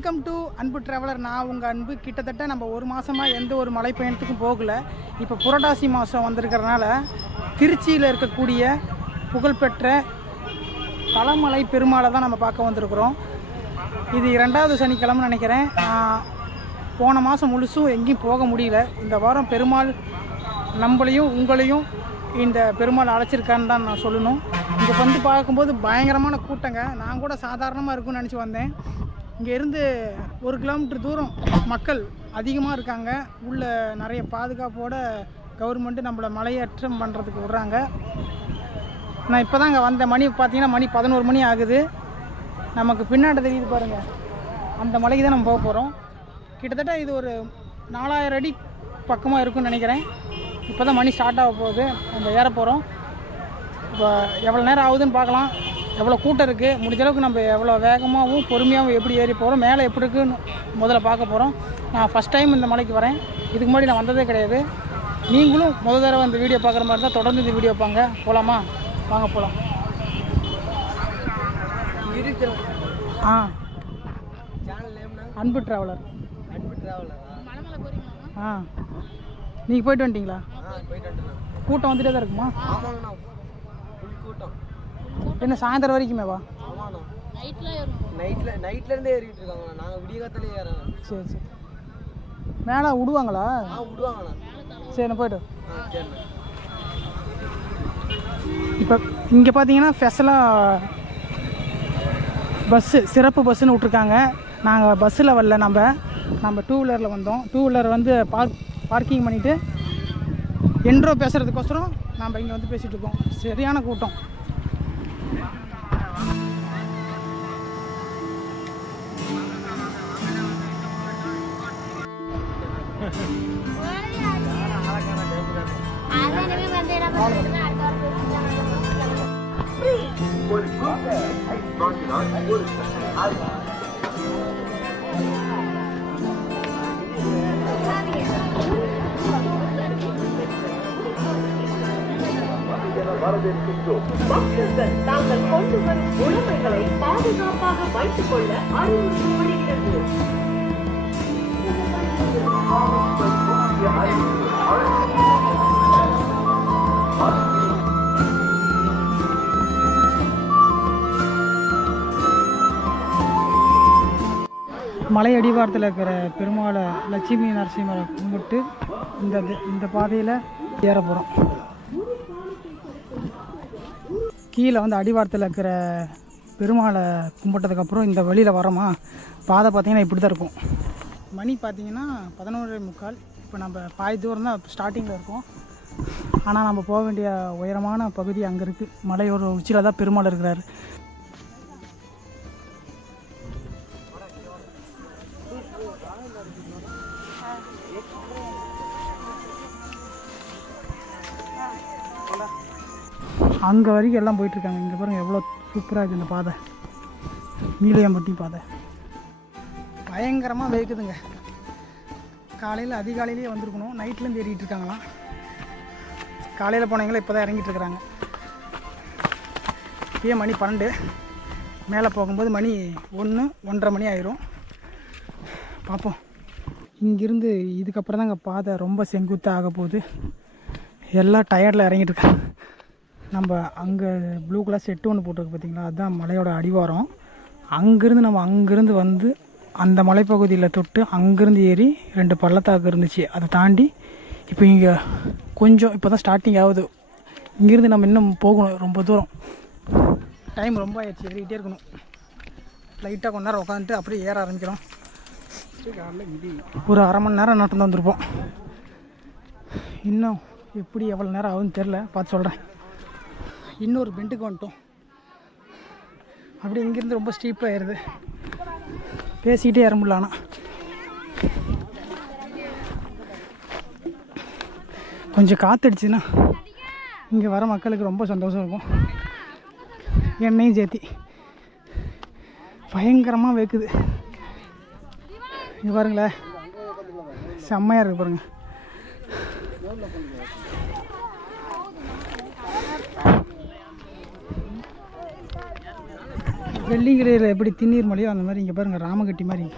Welcome to அன்பு traveller. நான் உங்கள் அன்பு. கிட்டத்தட்ட நம்ம ஒரு மாதமாக எந்த ஒரு மலை பயணத்துக்கும் போகலை. இப்போ புரட்டாசி மாதம் வந்திருக்கிறதுனால திருச்சியில் இருக்கக்கூடிய புகழ்பெற்ற தலமலை பெருமாளை தான் நம்ம பார்க்க வந்திருக்கிறோம். இது 2வது சனிக்கிழமை நினைக்கிறேன். போன மாதம் முழுசும் எங்கேயும் போக முடியல. இந்த வாரம் பெருமாள் நம்மளையும் உங்களையும் இந்த பெருமாள் அழைச்சிருக்கான்னு தான் நான் சொல்லணும். இங்கே வந்து பார்க்கும்போது பயங்கரமான கூட்டங்க. நான் கூட சாதாரணமாக இருக்கும்னு நினச்சி வந்தேன். இங்கே இருந்து 1 கிலோமீட்டர் தூரம் மக்கள் அதிகமாக இருக்காங்க. உள்ள நிறைய பாதுகாப்போட கவர்மெண்ட்டு நம்மளை மலையேற்றம் பண்ணுறதுக்கு விட்றாங்க. நான் இப்போ தான் இங்கே வந்த மணி பார்த்தீங்கன்னா மணி 11 மணி ஆகுது. நமக்கு பின்னாடி தெரியுது பாருங்கள், அந்த மலைக்கு தான் நம்ம போக போகிறோம். கிட்டத்தட்ட இது ஒரு 4000 அடி பக்கமாக இருக்குன்னு நினைக்கிறேன். இப்போ தான் மணி ஸ்டார்ட் ஆக போகுது. நம்ம ஏற போகிறோம். இப்போ எவ்வளோ நேரம் ஆகுதுன்னு பார்க்கலாம். எவ்வளோ கூட்டம் இருக்குது, முடிஞ்ச அளவுக்கு நம்ம எவ்வளோ வேகமாகவும் பொறுமையாகவும் எப்படி ஏறி போகிறோம், மேலே எப்படி இருக்குன்னு முதல்ல பார்க்க போகிறோம். நான் ஃபஸ்ட் டைம் இந்த மலைக்கு வரேன். இதுக்கு முன்னாடி நான் வந்ததே கிடையாது. நீங்களும் முதல் தடவை இந்த வீடியோ பார்க்குற மாதிரி தான் தொடர்ந்து இந்த வீடியோ பாங்க. போகலாமா? வாங்க போகலாம். அன்பு ட்ராவலர். நீங்கள் போயிட்டு வந்துட்டீங்களா? கூட்டம் வந்துட்டே தான் இருக்குமா? என்ன சாயந்தரம் வரைக்குமேவா? நைட்லேருந்தே ஏறிட்டு இருக்காங்க. நாங்கள் விடிய காத்தாலே ஏறோம். சரி சரி. மேலே விடுவாங்களா? விடுவாங்கண்ணா. சரி, நான் போய்ட்டு. இப்போ இங்கே பார்த்தீங்கன்னா ஸ்பெஷலாக பஸ்ஸு, சிறப்பு பஸ்ஸுன்னு விட்ருக்காங்க. நாங்கள் பஸ்ஸில் வரல, நம்ம 2 வீலரில் வந்தோம். 2 வீலர் வந்து பார்க்கிங் பண்ணிவிட்டு என்ட்ரோ பேசுகிறதுக்கோசரம் நம்ம இங்கே வந்து பேசிகிட்டு இருக்கோம். சரியான கூட்டம். பக்தர்கள் தாங்கள் கொண்டு வரும் உணவுகளை பாதுகாப்பாக வைத்துக் கொள்ள அறிவுறுத்தப்படுகிறது. மலை அடிவாரத்தில் இருக்கிற பெருமாளை லட்சுமி நரசிம்மரை கும்பிட்டு இந்த பாதையில் ஏற போகிறோம். கீழே வந்து அடிவாரத்தில் இருக்கிற பெருமாளை கும்பிட்டதுக்கப்புறம் இந்த வழியில் வரோமா, பாதை பார்த்திங்கன்னா இப்படி தான் இருக்கும். மணி பார்த்திங்கன்னா 11:45. இப்போ நம்ம பாதி தூரம் தான் ஸ்டார்டிங்கில் இருக்கோம். ஆனால் நம்ம போக வேண்டிய உயரமான பகுதி அங்கே இருக்குது. மலையோட உச்சியில் தான் பெருமாள் இருக்கிறாரு. அங்கே வரைக்கும் எல்லாம் போயிட்டுருக்காங்க. இங்கே பாருங்கள் எவ்வளோ சூப்பராக இருக்குது இந்த பாதை. நீலையம்பட்டி பாதை பயங்கரமாக வேக்குதுங்க. காலையில் அதிகாலையிலேயே வந்திருக்கணும். நைட்லேருந்து ஏறிட்டு இருக்காங்களாம். காலையில் போனவங்களே இப்போ தான் இறங்கிட்டு இருக்கிறாங்க. இப்போயே மணி 12. மேலே போகும்போது மணி 1, 1:30 மணி ஆயிரும். பார்ப்போம். இங்கேருந்து இதுக்கப்புறம் தான் இங்கே பாதை ரொம்ப செங்குத்தாக ஆக போகுது. எல்லாம் டயர்டில் இறங்கிட்டு இருக்காங்க. நம்ம அங்கே ப்ளூ கலர் செட்டு ஒன்று போட்டிருக்கு பார்த்தீங்களா, அதுதான் மலையோட அடிவாரம். அங்கேருந்து வந்து அந்த மலைப்பகுதியில் தொட்டு அங்கேருந்து ஏறி 2 பள்ளத்தாக்கு இருந்துச்சு. அதை தாண்டி இப்போ இங்கே கொஞ்சம் இப்போ தான் ஸ்டார்டிங் ஆகுது. இங்கேருந்து நம்ம இன்னும் போகணும் ரொம்ப தூரம். டைம் ரொம்ப ஆயிடுச்சு, ஏறிக்கிட்டே இருக்கணும். லைட்டாக கொஞ்ச நேரம் உட்காந்துட்டு அப்படியே ஏற ஆரம்பிக்கிறோம். ஒரு 1/2 மணி நேரம் நட்டு வந்திருப்போம். இன்னும் எப்படி எவ்வளோ நேரம் ஆகுதுன்னு தெரில, பார்த்து சொல்கிறேன். இன்னொரு பெண்டுக்கு வந்துட்டோம். அப்படி இங்கேருந்து ரொம்ப ஸ்டீப்பாக ஏறுது. பேசிக்கிட்டே ஏற முடியல. ஆனால் கொஞ்சம் காற்றடிச்சுன்னா இங்கே வர மக்களுக்கு ரொம்ப சந்தோஷம் இருக்கும். என்னையும் சேர்த்தி பயங்கரமாக வேக்குது. இங்கே பாருங்களேன், செம்மையாக இருக்குது பாருங்கள். வெள்ளிங்கிரியில் எப்படி திண்ணீர் மலையோ அந்த மாதிரி இங்கே பாருங்கள் ராமகட்டி மாதிரி.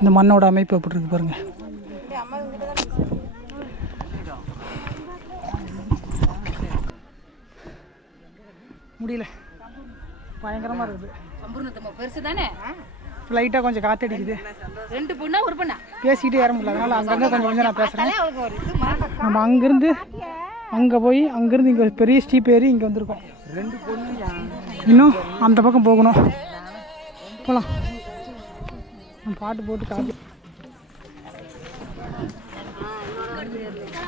இந்த மண்ணோட அமைப்பு எப்படி இருக்கு பாருங்க. முடியல, பயங்கரமாக இருக்குது. பெருசு தானே, லைட்டாக கொஞ்சம் காற்றடிக்குது. 2 பொண்ணா 1 பொண்ணா பேசிக்கிட்டே ஏற முடியல, அதனால் அங்கங்கே கொஞ்சம் நான் பேசுகிறேன். நம்ம அங்கேருந்து அங்கே போய் அங்கேருந்து இங்கே பெரிய ஸ்டீப் ஏறி இங்கே வந்திருக்கோம். 2 பொண்ணு இன்னும் அந்த பக்கம் போகணும். போகலாம், பாட்டு போட்டு காப்பி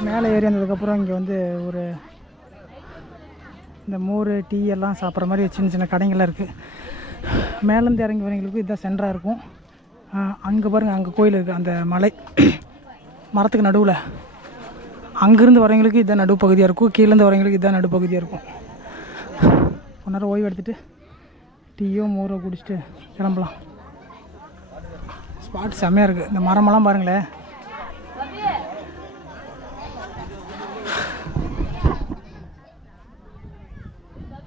மேலே ஏறி வந்ததுக்கப்புறம் இங்கே வந்து ஒரு இந்த மோர் டீ எல்லாம் சாப்பிட்ற மாதிரி சின்ன சின்ன கடைங்கள்லாம் இருக்குது. மேலேருந்து இறங்கி வரவங்களுக்கு இதுதான் சென்டராக இருக்கும். அங்கே பாருங்கள், அங்கே கோயில் இருக்குது, அந்த மலை மரத்துக்கு நடுவில். அங்கேருந்து வரவங்களுக்கு இதுதான் நடுப்பகுதியாக இருக்கும், கீழேருந்து வரவங்களுக்கு இதுதான் நடுப்பகுதியாக இருக்கும். கொஞ்ச நேரம் ஓய்வு எடுத்துகிட்டு டீயோ மோரோ குடிச்சிட்டு கிளம்பலாம். ஸ்பாட் செம்மையாக இருக்குது. இந்த மரமெல்லாம் பாருங்களேன்.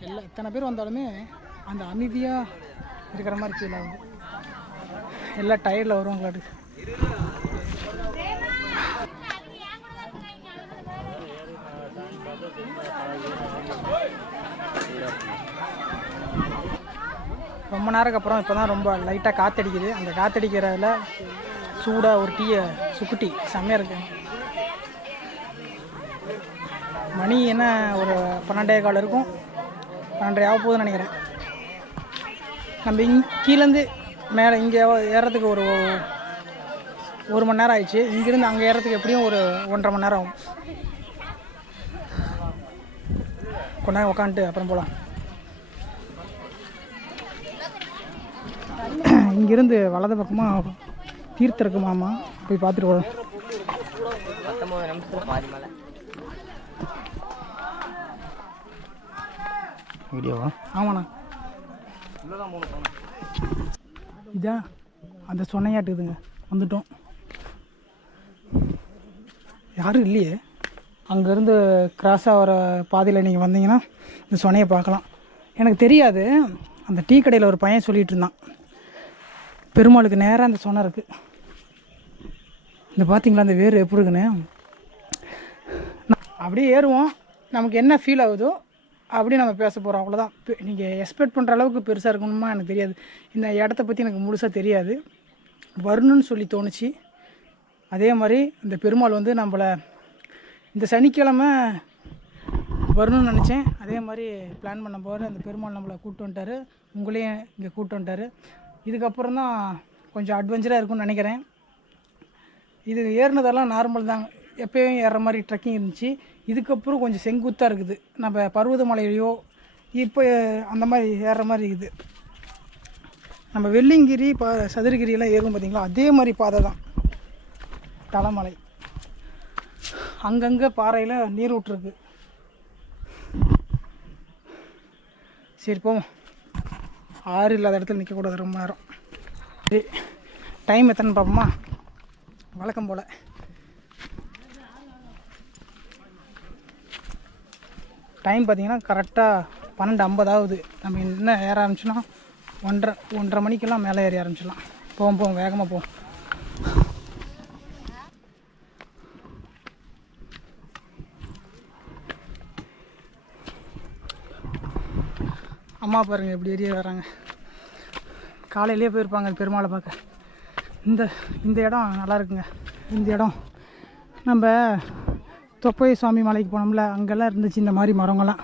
எல்லாம் இத்தனை பேர் வந்தாலுமே அந்த அமைதியாக இருக்கிற மாதிரி ஃபீல் ஆகுது. எல்லாம் டயர்டில் வருவாங்களாட்டு. ரொம்ப நேரத்துக்கு அப்புறம் இப்போ தான் ரொம்ப லைட்டாக காற்றடிக்குது. அந்த காற்றடிக்கிறதுல சூடாக ஒரு டீயை சுக்குட்டி செம்மையாக இருக்குது. மணி என்ன ஒரு 12:15 இருக்கும், 12:30 ஆக போகுதுன்னு நினைக்கிறேன். நம்ம கீழேருந்து மேலே இங்கே ஏறத்துக்கு ஒரு 1 மணி நேரம் ஆயிடுச்சு. இங்கேருந்து அங்கே ஏறத்துக்கு எப்படியும் ஒரு 1.5 மணி நேரம் ஆகும். கொஞ்ச நேரம் உட்காந்துட்டு அப்புறம் போகலாம். இங்கேருந்து வலது பக்கமாக தீர்த்தம் இருக்குமாமா, போய் பார்த்துட்டு போகலாம். 19 நிமிஷத்தில் பாதி மலை. வீடியோவா? ஆமாண்ணா, இதான் அந்த சொன்னையாட்டுக்குதுங்க. வந்துட்டோம், யாரும் இல்லையே. அங்கேருந்து கிராஸாக வர பாதையில் நீங்கள் வந்தீங்கன்னா இந்த சொன்னையை பார்க்கலாம். எனக்கு தெரியாது, அந்த டீ கடையில் ஒரு பையன் சொல்லிகிட்டு இருந்தான், பெருமாளுக்கு நேராக அந்த சொன்னை இருக்குது. இந்த பார்த்தீங்களா அந்த வேர் எப்படி இருக்குன்னு. அப்படியே ஏறுவோம், நமக்கு என்ன ஃபீல் ஆகுதோ அப்படியே நம்ம பேச போகிறோம், அவ்வளோதான். நீங்கள் எக்ஸ்பெக்ட் பண்ணுற அளவுக்கு பெருசாக இருக்கணுமா எனக்கு தெரியாது. இந்த இடத்த பற்றி எனக்கு முழுசாக தெரியாது, வரணும்னு சொல்லி தோணுச்சு. அதே மாதிரி இந்த பெருமாள் வந்து நம்மளை இந்த சனிக்கிழமை வரணும்னு நினச்சேன். அதே மாதிரி பிளான் பண்ண போகிற அந்த பெருமாள் நம்மளை கூப்பிட்டு வந்துட்டார், உங்களையும் இங்கே கூப்பிட்டு வந்துட்டார். இதுக்கப்புறம் தான் கொஞ்சம் அட்வென்ச்சராக இருக்கும்னு நினைக்கிறேன். இது ஏறினதெல்லாம் நார்மல் தாங்க, எப்போயும் ஏறுற மாதிரி ட்ரெக்கிங் இருந்துச்சு. இதுக்கப்புறம் கொஞ்சம் செங்குத்தாக இருக்குது, நம்ம பருவதமலையிலையோ இப்போ அந்த மாதிரி ஏறுற மாதிரி இருக்குது. நம்ம வெள்ளிங்கிரி சதுரகிரியெல்லாம் ஏறும் பார்த்திங்களா, அதே மாதிரி பாதை தான். தலைமலை அங்கங்கே பாறையில் நீர் விட்டுருக்கு. சரி போவோம், ஆறு இல்லாத இடத்துல நிற்கக்கூடாது ரொம்ப நேரம். சரி, டைம் எத்தனை பார்ப்போமா? வழக்கம் போல் டைம் பார்த்திங்கன்னா கரெக்டாக 12:50 ஆகுது. நம்ம என்ன ஏற ஆரம்பிச்சோன்னா 1:30 மணிக்கெல்லாம் மேலே ஏறி ஆரம்பிச்சிடலாம். போவோம் வேகமாக போவோம். அம்மா பாருங்கள் எப்படி ஏறி வராங்க. காலையிலே போயிருப்பாங்க பெருமாளை பார்க்க. இந்த இடம் நல்லா இருக்குங்க. இந்த இடம் நம்ம தொப்பை சுவாமி மலைக்கு போனோம்ல, அங்கெல்லாம் இருந்துச்சு இந்த மாதிரி மரங்கள்லாம்.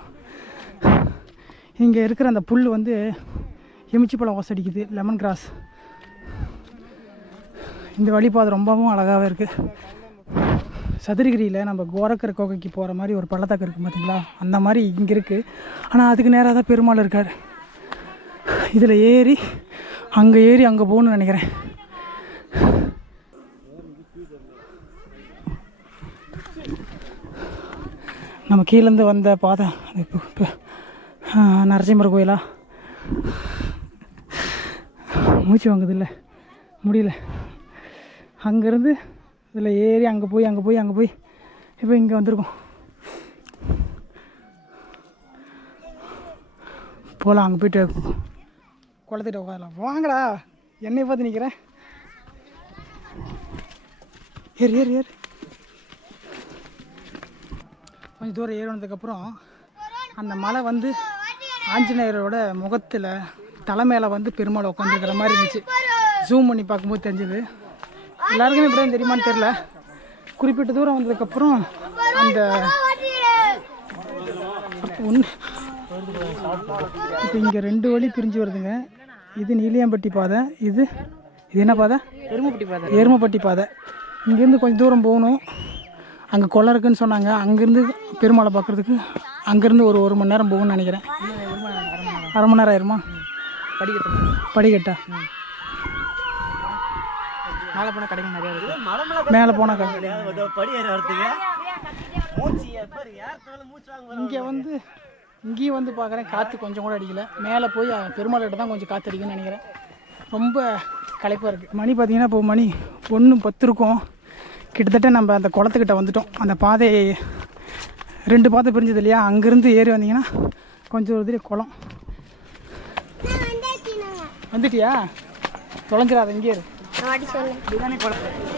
இங்கே இருக்கிற அந்த புல் வந்து எமிச்சி பழம் ஓசடிக்குது, லெமன் கிராஸ். இந்த வழிபாதை ரொம்பவும் அழகாகவே இருக்குது. சதுரகிரியில் நம்ம கோரக்கர் கோகைக்கு போகிற மாதிரி ஒரு பள்ளத்தாக்கு இருக்குது பார்த்திங்களா, அந்த மாதிரி இங்கே இருக்குது. ஆனால் அதுக்கு நேராக தான் பெருமாள் இருக்கார். இதில் ஏறி அங்கே போகணுன்னு நினைக்கிறேன். நம்ம கீழேருந்து வந்த பாதை இப்போ நரசிம்மர் கோயிலா மூச்சு வாங்குது இல்லை முடியல. அங்கேருந்து இதில் ஏறி அங்கே போய் இப்போ இங்கே வந்திருக்கோம். போகலாம், அங்கே போய்ட்டு குளத்திட்ட உட்காரலாம். வாங்கடா, என்னை பார்த்து நிற்கிறேன். ஏறு கொஞ்சம் தூரம் ஏறினதுக்கப்புறம் அந்த மலை வந்து ஆஞ்சநேயரோட முகத்தில் தலைமையில் வந்து பெருமாள் உட்காந்துருக்கிற மாதிரி இருந்துச்சு. ஜூம் பண்ணி பார்க்கும்போது தெரிஞ்சுது. எல்லாருக்குமே இப்படி தான் தெரியுமான்னு தெரில. குறிப்பிட்ட தூரம் வந்ததுக்கப்புறம் அந்த இப்போ இங்கே 2 வழி பிரிஞ்சு வருதுங்க. இது நீலியாம்பட்டி பாதை, இது என்ன பாதை? எருமப்பட்டி பாதை. இங்கேருந்து கொஞ்சம் தூரம் போகணும். அங்கே கொலை இருக்குன்னு சொன்னாங்க. அங்கேருந்து பெருமாளை பார்க்குறதுக்கு அங்கேருந்து ஒரு மணி நேரம் போகணும்னு நினைக்கிறேன். அரை மணி நேரம் ஆயிருமா? படிக்கட்டா மேலே போனால் கிடைக்கும் நிறையா இருக்குது. மேலே போனால் இங்கேயும் வந்து பார்க்குறேன், காற்று கொஞ்சம் கூட அடிக்கலை. மேலே போய் பெருமாள்கிட்ட தான் கொஞ்சம் காற்று அடிக்குன்னு நினைக்கிறேன். ரொம்ப களைப்பாக இருக்குது. மணி பார்த்திங்கன்னா இப்போ மணி 1:10 இருக்கும். கிட்டத்தட்ட நம்ம அந்த குளத்துக்கிட்ட வந்துட்டோம். அந்த பாதை 2 பாதை பிரிஞ்சது இல்லையா, அங்கேருந்து ஏறி வந்தீங்கன்னா கொஞ்சம் ஒரு குளம். வந்துட்டியா? தொலைஞ்சிடாத, இங்கே இரு.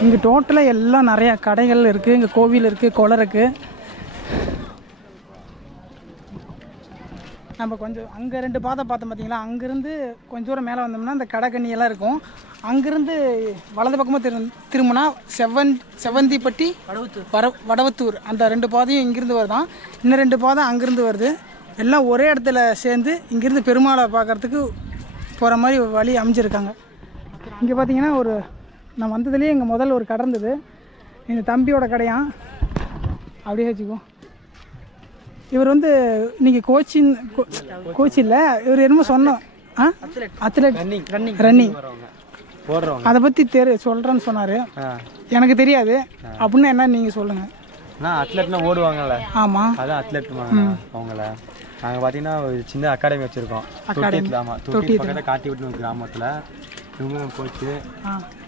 இங்கே டோட்டலாக எல்லாம் நிறையா கடைகள் இருக்குது. இங்கே கோவில் இருக்குது, குளம் இருக்குது. நம்ம கொஞ்சம் அங்கே 2 பாதை பார்த்தோம் பார்த்தீங்களா, அங்கேருந்து கொஞ்சம் தூரம் மேலே வந்தோம்னா அந்த கடைக்கண்ணியெல்லாம் இருக்கும். அங்கேருந்து வலது பக்கமாக திரும்பினா செவந்திப்பட்டி வடவத்தூர், அந்த 2 பாதையும் இங்கேருந்து வருதான். இன்னும் 2 பாதை அங்கேருந்து வருது. எல்லாம் ஒரே இடத்துல சேர்ந்து இங்கேருந்து பெருமாளை பார்க்குறதுக்கு போகிற மாதிரி வழி அமைஞ்சிருக்காங்க. இங்கே பார்த்தீங்கன்னா நான் வந்ததுலேயே இங்கே முதல்ல ஒரு கடை இருந்தது. இந்த தம்பியோட கடையான். அப்படியே வச்சுக்குவோம். இவர் வந்து இன்றைக்கி கோச் இல்லை, இவர் என்னமோ சொன்னோம் அத்லெட் ரன்னிங் அதை பற்றி சொல்கிறேன்னு சொன்னார். எனக்கு தெரியாது. அப்படின்னா என்ன நீங்கள் சொல்லுங்கள். அத்லெட்னா ஓடுவாங்கல்ல, ஆமாம், அதான் அத்லெட் அவங்கள. நாங்கள் பார்த்தீங்கன்னா ஒரு சின்ன அகாடமி வச்சுருக்கோம். தொட்டி பக்கத்தில் காட்டி விட்டு ஒரு கிராமத்தில் இவங்க போச்சு.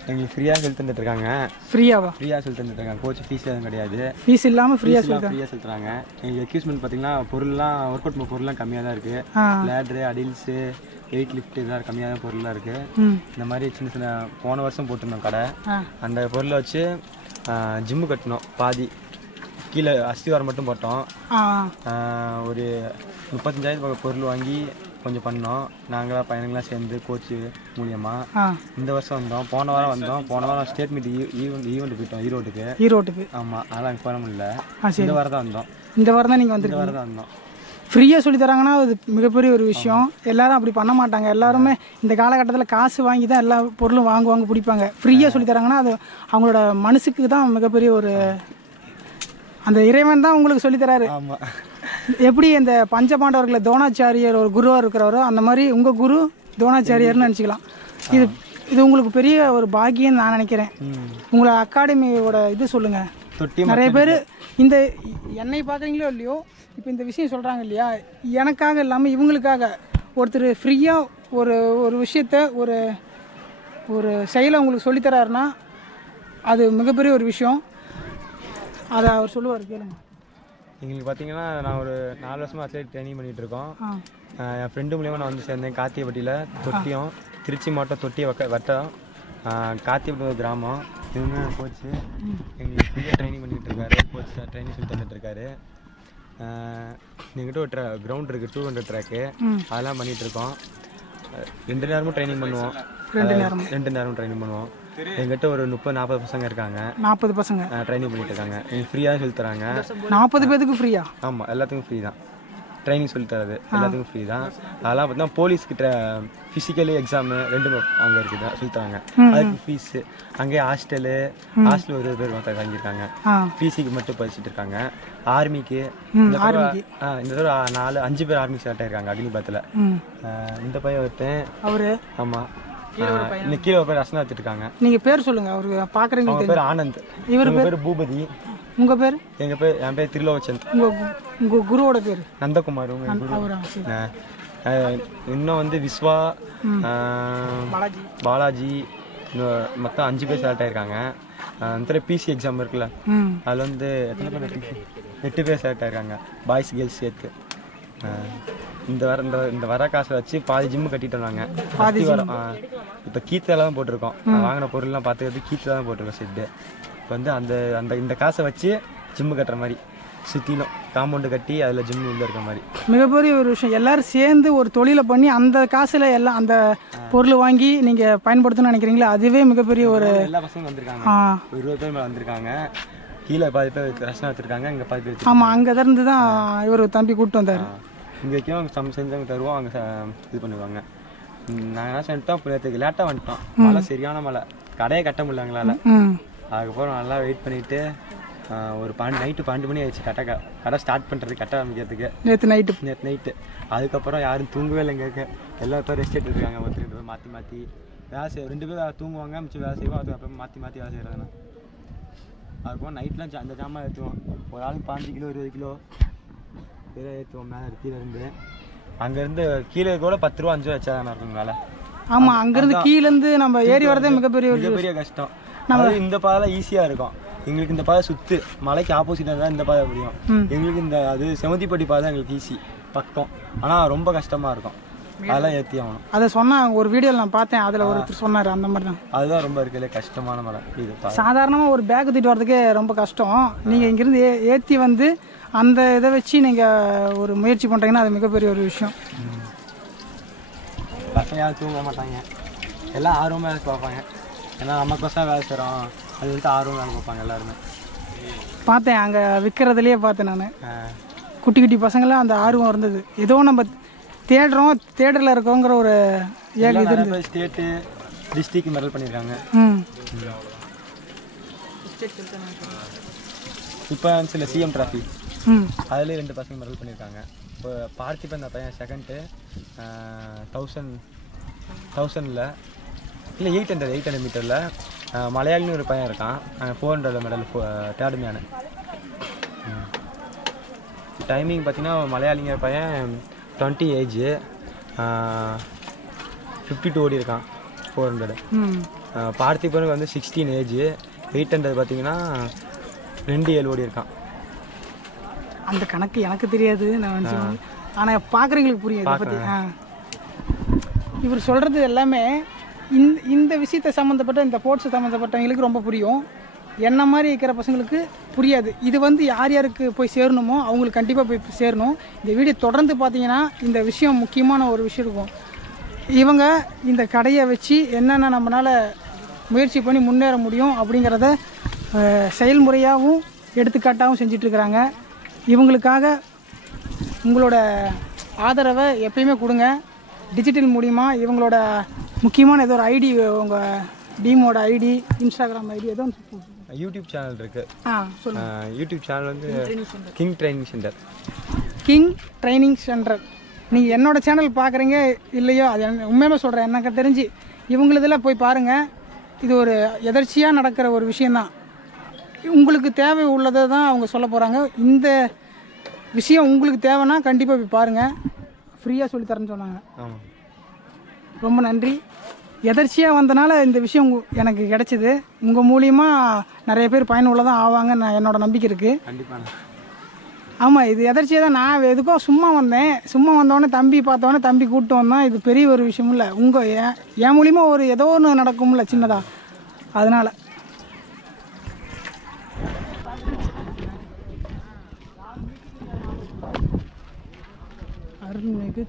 எங்களுக்கு ஃப்ரீயாக சொல்லி தந்துட்டுருக்காங்க. ஃப்ரீயாக சொல்லி தந்துட்டுருக்காங்க. கோச் ஃபீஸ் எதுவும் கிடையாது. ஃபீஸ் இல்லாமல் ஃப்ரீயாக சொல்லிட்டுறாங்க. எங்களுக்கு எக்யூப்மெண்ட் பார்த்தீங்கன்னா பொருள்லாம் ஒர்க் அவுட் பொருள்லாம் கம்மியாக தான் இருக்குது. லேட்ரு, அடில்ஸு, வெயிட் லிஃப்ட் இதெல்லாம் கம்மியாக தான் பொருளாக இருக்குது. இந்த மாதிரி சின்ன சின்ன போன வருஷம் போட்டிருந்தோம் கடை. அந்த பொருளை வச்சு ஜிம்மு கட்டணும். பாதி கீழே அஸ்திவாரம் மட்டும் போட்டோம். ஒரு 35,000 பொருள் வாங்கி கொஞ்சம் பண்ணோம். நாங்களாம் பையனுங்களாம் சேர்ந்து கோச்சு மூலியமாக இந்த வருஷம் வந்தோம். போன வாரம் ஸ்டேட் மீட் ஈவெண்ட் போயிட்டோம் ஈரோட்டுக்கு. ஆமாம், அதெல்லாம் அங்கே போக முடியல. இந்த வாரம் தான் வந்தோம். இந்த வாரம் தான் நீங்கள் வந்து இந்த வாரம் தான் வந்தோம். ஃப்ரீயாக சொல்லி தராங்கன்னா அது மிகப்பெரிய ஒரு விஷயம். எல்லாரும் அப்படி பண்ண மாட்டாங்க. எல்லாருமே இந்த காலகட்டத்தில் காசு வாங்கி தான் எல்லா பொருளும் வாங்குவாங்க, பிடிப்பாங்க. ஃப்ரீயாக சொல்லி தராங்கன்னா அது அவங்களோட மனசுக்கு தான் மிகப்பெரிய ஒரு, அந்த இறைவன் தான் உங்களுக்கு சொல்லித்தராரு. ஆமாம். எப்படி இந்த பஞ்சபாண்டவர்களை துரோணாச்சாரியர் ஒரு குருவாக இருக்கிறவரோ அந்த மாதிரி உங்கள் குரு துரோணாச்சாரியர்னு நினச்சிக்கலாம். இது உங்களுக்கு பெரிய ஒரு பாக்கியம் நான் நினைக்கிறேன். உங்களை அகாடமியோட இது சொல்லுங்கள். நிறைய பேர் இந்த என்னை பார்க்குறீங்களோ இல்லையோ, இப்போ இந்த விஷயம் சொல்கிறாங்க இல்லையா, எனக்காக இல்லாமல் இவங்களுக்காக ஒருத்தர் ஃப்ரீயாக ஒரு விஷயத்த ஒரு செயலை உங்களுக்கு சொல்லித்தராருன்னா அது மிகப்பெரிய ஒரு விஷயம். அதை அவர் சொல்லுவார், கேளுங்க. எங்களுக்கு பார்த்தீங்கன்னா நான் ஒரு 4 வருஷமாக அத்லெட் ட்ரைனிங் பண்ணிகிட்ருக்கோம். என் ஃப்ரெண்டு மூலியமாக நான் வந்து சேர்ந்தேன். காத்தியப்பட்டியில் தொட்டியம், திருச்சி மாவட்டம் தொட்டி வட்டம், காத்தியப்பட்டி ஒரு கிராமம். இவங்க கோச்சு எங்களுக்கு ஃப்ரீயாக ட்ரைனிங் பண்ணிகிட்டு இருக்காரு. கோச் ட்ரைனிங் சொல்லி தந்துட்டுருக்காரு. எங்கிட்ட ஒரு கிரவுண்ட் இருக்குது, 200 ட்ராக்கு, அதெல்லாம் பண்ணிகிட்ருக்கோம். 2 நேரமும் ட்ரைனிங் பண்ணுவோம். 2 நேரமும் ட்ரைனிங் பண்ணுவோம். எங்கிட்ட ஒரு 30-40 பசங்க இருக்காங்க. 40 பசங்க ட்ரைனிங் பண்ணிட்டு இருக்காங்க. எங்களுக்கு ஃப்ரீயாக சொல்லி தராங்க. 40 பேருக்கு ஃப்ரீயா? ஆமாம், எல்லாத்துக்கும் ஃப்ரீ தான். ட்ரைனிங் சொல்லி தரது எல்லாத்துக்கும் ஃப்ரீ தான். அதெல்லாம் பார்த்தீங்கன்னா போலீஸ்கிட்ட ஃபிசிக்கலி எக்ஸாமு 2 அங்கே இருக்குது சொல்லி தராங்க. அதுக்கு ஃபீஸு. அங்கேயே ஹாஸ்டல் ஒரு 20 பேர் மட்டும் தங்கியிருக்காங்க. பிசிக்கு மட்டும் படிச்சுட்டு இருக்காங்க. ஆர்மிக்கு இந்த தடவை 4-5 பேர் ஆர்மி செலக்ட் ஆயிருக்காங்க அக்னிபாத்தில். இந்த பையன் ஒருத்தன் அவரு. ஆமாம், இன்னைக்கு கீழே ஒரு பேர் ரசனா வச்சுருக்காங்க. நீங்கள் பேர் சொல்லுங்கள். அவருக்கு பார்க்குறீங்க. பேர் ஆனந்த், இவர் பேர் பூபதி, உங்கள் பேர்? என் பேர் திருலோச்சன். உங்கள் குருவோட பேர்? நந்தகுமார். அவரா? சரி. இன்னும் வந்து விஸ்வா, பாலாஜி, மொத்தம் 5 பேர் செலக்ட் ஆயிருக்காங்க. அந்த பிசி எக்ஸாம் இருக்குல்ல, அதில் வந்து எத்தனை பேர் பிசி? 8 பேர் செலக்ட் ஆயிருக்காங்க, பாய்ஸ் கேர்ள்ஸ் சேர்த்து. இந்த வர காசை வச்சு பாதி ஜிம்மு கட்டிட்டு வந்தாங்க. இப்போ கீத்தில் தான் போட்டிருக்கோம். வாங்கின பொருள்லாம் பார்த்துக்கிறது கீத்தில் தான் போட்டிருக்கோம் செட்டு. இப்போ வந்து இந்த காசை வச்சு ஜிம்மு கட்டுற மாதிரி சுற்றிலும் காம்பவுண்டு கட்டி அதில் ஜிம்மு உள்ள இருக்கிற மாதிரி மிகப்பெரிய ஒரு விஷயம். எல்லாரும் சேர்ந்து ஒரு தொழிலை பண்ணி அந்த காசில் எல்லாம் அந்த பொருள் வாங்கி நீங்கள் பயன்படுத்தணும்னு நினைக்கிறீங்களா? அதுவே மிகப்பெரிய ஒரு எல்லா பசங்களும் வந்திருக்காங்க. 20 பேர் மேலே வந்திருக்காங்க. கீழே பாதி பேர் ரசனா வச்சுருக்காங்க, இங்கே பாதி பேர். ஆமாம், அங்கே இருந்து தான் இவர் தம்பி கூப்பிட்டு வந்தார். இங்கே வைக்கும் அவங்க செஞ்சவங்க தருவோம், அங்கே இது பண்ணுவாங்க. நாங்கள் என்ன செஞ்சிட்டோம், நேற்றுக்கு லேட்டாக வந்துட்டோம். மழை சரியான மழை, கடையை கட்ட முடியல எங்களால். அதுக்கப்புறம் நல்லா வெயிட் பண்ணிவிட்டு ஒரு நைட்டு 12 மணி ஆயிடுச்சு கடை ஸ்டார்ட் பண்ணுறதுக்கு, கட்ட ஆரம்பிக்கிறதுக்கு. நேற்று நைட்டு. அதுக்கப்புறம் யாரும் தூங்கவே இல்லை. இங்கே எல்லா பேரும் ரெஸ்ட் எடுத்துட்டு இருக்காங்க. ஒருத்தர் மாற்றி வேலை செய்ய 2 பேர் தூங்குவாங்க, மிச்சம் வேலை செய்வோம். அதுக்கப்புறம் மாற்றி வேலை செய்கிறதுனா. அதுக்கப்புறம் நைட்லாம் அந்த ஜாமான் ஏற்றுவோம். ஒரு ஆளுக்கு 15 கிலோ 20 கிலோ பேரை ஏற்றுவோம். மேலே கீழேருந்து அங்கேருந்து கீழே கூட 10 ரூபா 5 ரூபா வச்சா தானே இருக்கும் வேலை. ஆமாம், அங்கேருந்து கீழேருந்து நம்ம ஏறி வரதே மிகப்பெரிய கஷ்டம். நம்ம இந்த பாதை ஈஸியாக இருக்கும் எங்களுக்கு. இந்த பாதை சுற்று மலைக்கு ஆப்போசிட்டாக தான் இந்த பாதை முடியும் எங்களுக்கு. அது செமந்திப்பட்டி பாதை எங்களுக்கு ஈஸி பக்கம், ஆனால் ரொம்ப கஷ்டமாக இருக்கும். அதெல்லாம் ஏற்றி ஆகணும். அதை சொன்னால் ஒரு வீடியோவில் நான் பார்த்தேன், அதில் ஒருத்தர் சொன்னார் அந்த மாதிரி தான். அதுதான் ரொம்ப இருக்குல்ல கஷ்டமான மலை. இது சாதாரணமாக ஒரு பேக் தூக்கிட்டு வரதுக்கே ரொம்ப கஷ்டம். நீங்கள் இங்கேருந்து ஏற்றி வந்து அந்த இதை வச்சு நீங்கள் ஒரு முயற்சி பண்ணுறீங்கன்னா அது மிகப்பெரிய ஒரு விஷயம். பசங்க யாரும் தூங்க மாட்டாங்க, எல்லாம் ஆர்வமாக வேலை பார்ப்பாங்க. ஏன்னா நமக்கோசம் வேலை செய்கிறோம், அது வந்துட்டு ஆர்வம் வேலை பார்ப்பாங்க எல்லாருமே. பார்த்தேன் அங்கே விற்கிறதுலையே பார்த்தேன் நான். குட்டி குட்டி பசங்களாம் அந்த ஆர்வம் இருந்தது. ஏதோ நம்ம தேடரில் இருக்கோங்கிற ஒரு இது. ஸ்டேட்டு டிஸ்ட்ரிக்ட் மெடல் பண்ணியிருக்காங்க. இப்போ சில சிஎம் ட்ராஃபி அதில் 2 பசங்க மெடல் பண்ணியிருக்காங்க. இப்போ பார்த்திபன் அந்த பையன் செகண்டு 1000 இல்லை 800 மீட்டரில். மலையாளின்னு ஒரு பையன் இருக்கான், 400 மெடல் 3rd மேனு. டைமிங் பார்த்தீங்கன்னா மலையாளிங்கிற பையன் 20 ஏஜ் 52 ஓடி இருக்கான் 400. பார்த்திபனுக்கு வந்து 16 ஏஜ் 800 பார்த்தீங்கன்னா 27 ஓடி இருக்கான். அந்த கணக்கு எனக்கு தெரியாது, நான் ஆனால் பார்க்குறவங்களுக்கு புரியும். பற்றி இவர் சொல்கிறது எல்லாமே இந்த விஷயத்தை சம்மந்தப்பட்ட இந்த ஸ்போர்ட்ஸ் சம்மந்தப்பட்டவங்களுக்கு ரொம்ப புரியும். என்ன மாதிரி இருக்கிற பசங்களுக்கு புரியாது. இது வந்து யார் யாருக்கு போய் சேரணுமோ அவங்களுக்கு கண்டிப்பாக போய் சேரணும். இந்த வீடியோ தொடர்ந்து பார்த்தீங்கன்னா இந்த விஷயம் முக்கியமான ஒரு விஷயம் இருக்கும். இவங்க இந்த கடையை வச்சு என்னென்ன நம்மளால் முயற்சி பண்ணி முன்னேற முடியும் அப்படிங்கிறத செயல்முறையாகவும் எடுத்துக்காட்டாகவும் செஞ்சிட்ருக்குறாங்க. இவங்களுக்காக உங்களோட ஆதரவை எப்பயுமே கொடுங்க. டிஜிட்டல் மூலிமா இவங்களோட முக்கியமான ஏதோ ஒரு ஐடி, உங்கள் டீமோட ஐடி, இன்ஸ்டாகிராம் ஐடி, ஏதோ யூடியூப் சேனல் இருக்குது. யூடியூப் சேனல் வந்து கிங் ட்ரைனிங் சென்டர். நீங்கள் என்னோடய சேனல் பார்க்குறீங்க இல்லையோ, அது உண்மையாக சொல்கிறேன், எனக்கு தெரிஞ்சு இவங்களதில் போய் பாருங்கள். இது ஒரு எதர்ச்சியாக நடக்கிற ஒரு விஷயந்தான். உங்களுக்கு தேவை உள்ளதை தான் அவங்க சொல்ல போகிறாங்க. இந்த விஷயம் உங்களுக்கு தேவைன்னா கண்டிப்பாக போய் பாருங்கள், ஃப்ரீயாக சொல்லித்தரேன்னு சொன்னாங்க. ரொம்ப நன்றி. எதர்ச்சியாக வந்தனால இந்த விஷயம் எனக்கு கிடச்சிது. உங்கள் மூலியமாக நிறைய பேர் பயனுள்ளதாக ஆவாங்கன்னு என்னோடய நம்பிக்கை இருக்குது. கண்டிப்பாக. ஆமாம், இது எதர்ச்சியாக தான். நான் எதுக்கோ சும்மா வந்தோடனே தம்பி பார்த்தோன்னே தம்பி கூப்பிட்டு வந்தோம். இது பெரிய ஒரு விஷயம் இல்லை, என் மூலியமாக ஒரு ஏதோ ஒன்று நடக்கும்ல சின்னதாக, அதனால். அருள்மிகு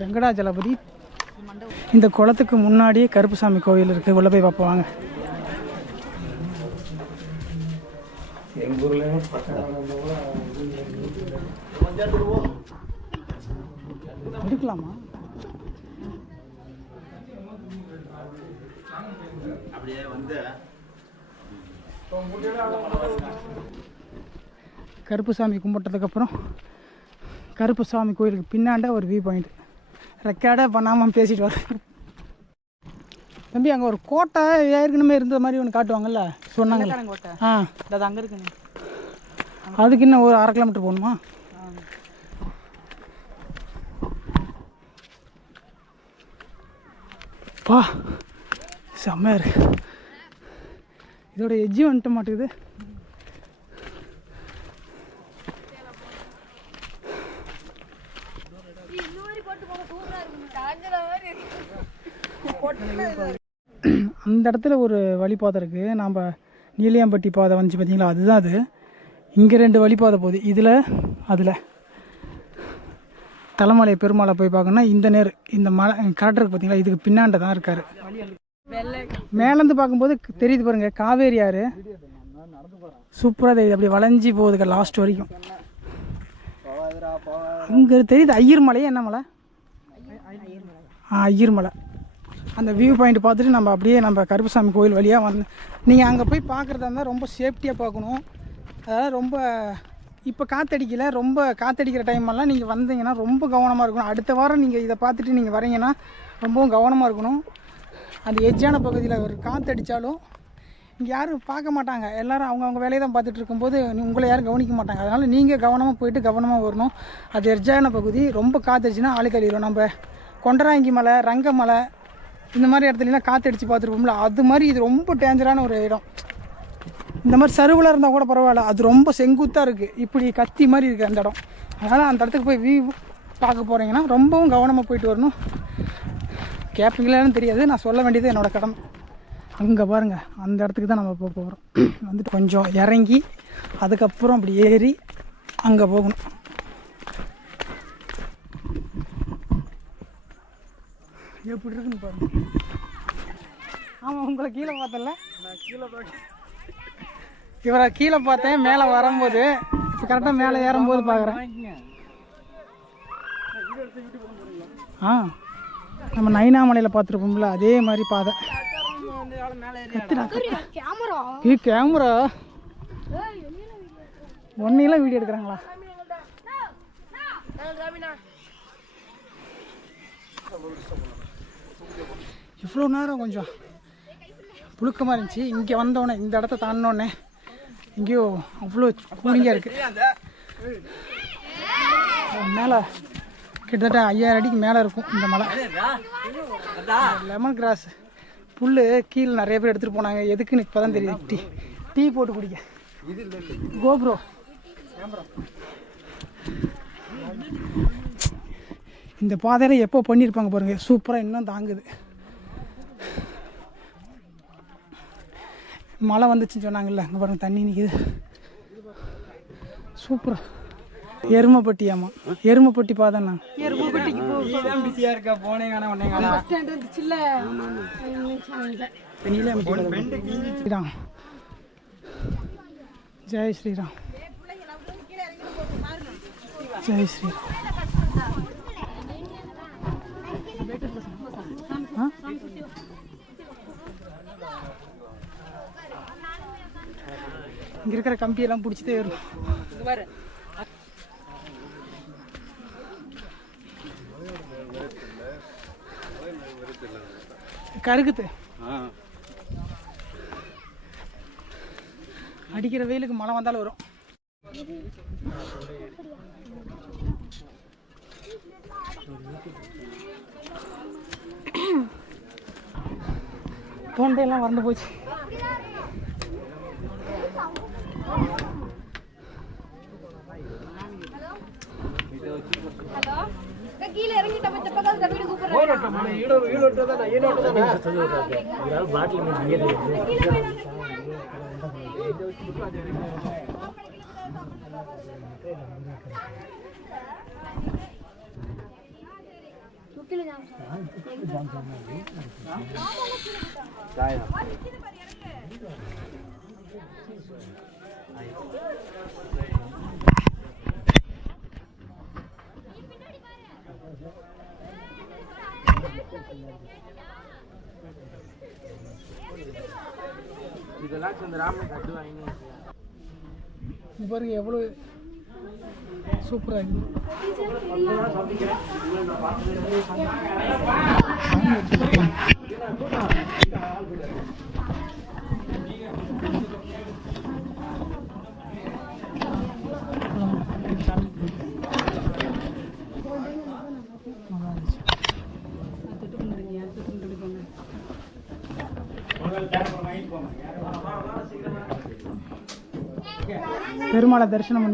வெங்கடாஜலபதி. இந்த குளத்துக்கு முன்னாடியே கருப்புசாமி கோவில் இருக்குது, உள்ள போய் பார்ப்போம் வாங்க. எடுக்கலாமா? கருப்புசாமி கும்பிட்டதுக்கப்புறம் கருப்புசாமி கோயிலுக்கு பின்னாண்ட ஒரு வியூ பாயிண்ட். ரெக்கார்டே பண்ணாமல் பேசிட்டு வர தம்பி, அங்கே ஒரு கோட்டை ஏற்கனவே இருந்த மாதிரி ஒன்று காட்டுவாங்கல்ல, சொன்னாங்க. கோட்டை அது அங்கே இருக்குங்க. அதுக்கு இன்னும் ஒரு 1/2 கிலோமீட்டர் போகணுமா? பா செம்மையாக இருக்கு. இதோட எஜ்ஜி வந்துட்ட மாட்டேங்குது. அந்த இடத்துல ஒரு வழிபாதை இருக்குது. நாம் நீலியாம்பட்டி பாதை வந்துச்சு பார்த்தீங்களா, அதுதான் அது. இங்கே 2 வழிபாதை போகுது, இதில் அதில். தலைமலை பெருமாளை போய் பார்க்கணுன்னா இந்த இந்த மலை கரெக்டாக இருக்குது பார்த்தீங்களா, இதுக்கு பின்னாண்ட தான் இருக்கார். மேலேருந்து பார்க்கும்போது தெரியுது பாருங்கள், காவேரி ஆறு சூப்பராக தெரியுது. அப்படி வளைஞ்சி போகுதுங்க லாஸ்ட் வரைக்கும். அங்கே தெரியுது ஐயர் மலை. என்ன மலை? ஐயர் மலை. அந்த வியூ பாயிண்ட் பார்த்துட்டு நம்ம அப்படியே நம்ம கருப்பசாமி கோயில் வழியாக வந்து, நீங்கள் அங்கே போய் பார்க்குறதா இருந்தால் ரொம்ப சேஃப்டியாக பார்க்கணும். அதாவது ரொம்ப இப்போ காற்றடிக்கல, ரொம்ப காற்றடிக்கிற டைமெல்லாம் நீங்கள் வந்தீங்கன்னா ரொம்ப கவனமாக இருக்கணும். அடுத்த வாரம் நீங்கள் இதை பார்த்துட்டு நீங்கள் வரீங்கன்னா ரொம்பவும் கவனமாக இருக்கணும். அந்த எட்ஜான பகுதியில் ஒரு காற்றடித்தாலும் இங்கே யாரும் பார்க்க மாட்டாங்க. எல்லோரும் அவங்கவுங்க வேலையை தான் பார்த்துட்டு இருக்கும்போது உங்களை யாரும் கவனிக்க மாட்டாங்க. அதனால் நீங்கள் கவனமாக போயிட்டு கவனமாக வரணும். அது எட்ஜான பகுதி. ரொம்ப காற்றடிச்சுன்னா ஆளுக்கழிடும். நம்ம கொண்டராங்கி மலை, ரங்கமலை இந்த மாதிரி இடத்துலலாம் காற்றடிச்சு பார்த்துருப்போம்ல, அது மாதிரி இது ரொம்ப டேஞ்சரான ஒரு இடம். இந்த மாதிரி சருவில் இருந்தால் கூட பரவாயில்ல, அது ரொம்ப செங்குத்தாக இருக்குது, இப்படி கத்தி மாதிரி இருக்குது அந்த இடம். அதனால் அந்த இடத்துக்கு போய் வியூ பார்க்க போகிறீங்கன்னா ரொம்பவும் கவனமாக போயிட்டு வரணும். கேட்பீங்களான்னு தெரியாது, நான் சொல்ல வேண்டியது என்னோடய கடமை. அங்கே பாருங்கள், அந்த இடத்துக்கு தான் நம்ம போக போகிறோம். வந்துட்டு கொஞ்சம் இறங்கி அதுக்கப்புறம் அப்படி ஏறி அங்கே போகணும். எப்படி இருக்குன்னு பாருங்க. ஆமாம், உங்களை கீழே பார்த்தல, நான் கீழே பார்க்க இவரை கீழே பார்த்தேன். மேலே வரும்போது இப்போ கரெக்டாக மேலே ஏறும்போது பார்க்குறேன். நம்ம நைனாமலையில் பார்த்துருப்போம்ல, அதே மாதிரி பாதை. கேமரா ஒன்னையெல்லாம் வீடியோ எடுக்கிறாங்களா? இவ்வளோ நேரம் கொஞ்சம் புழுக்கமாக இருந்துச்சு. இங்கே வந்தோடனே, இந்த இடத்த தாண்டினோடனே எங்கேயோ அவ்வளோ கூலிங்காக இருக்குது. மேலே கிட்டத்தட்ட 5000 அடிக்கு மேலே இருக்கும் இந்த மலை. லெமன் கிராஸ் புல் கீழே நிறைய பேர் எடுத்துகிட்டு போனாங்க. எதுக்குன்னு இப்போ தான் தெரியுது. டீ போட்டு குடிக்க. கோப்ரோ இந்த பாதையில் எப்போ பண்ணியிருப்பாங்க பாருங்கள், சூப்பராக இன்னும் தாங்குது. மழை வந்துச்சுன்னு சொன்னாங்கல்ல, அங்கே பாருங்கள் தண்ணி நிற்கிது. சூப்பராக. எருமைப்பட்டி. ஆமாம், எருமைப்பட்டி பாதைண்ணா. ஸ்ரீராம், ஜெய் ஸ்ரீராம், ஜெய் ஸ்ரீராம். இங்கே இருக்கிற கம்பியெல்லாம் பிடிச்சிட்டே வரும். கருகுது. அடிக்கிற வெயிலுக்கு மழை வந்தாலும் வரும். தொண்டையெல்லாம் வறண்டு போச்சு. கீழே இறங்கிட்ட பச்சை பக்கத்துல வீடு கூப்பிடுறேன். பாருங்க எவ்வளோ சூப்பராக இருக்குது. பெருமாளை தரிசனம்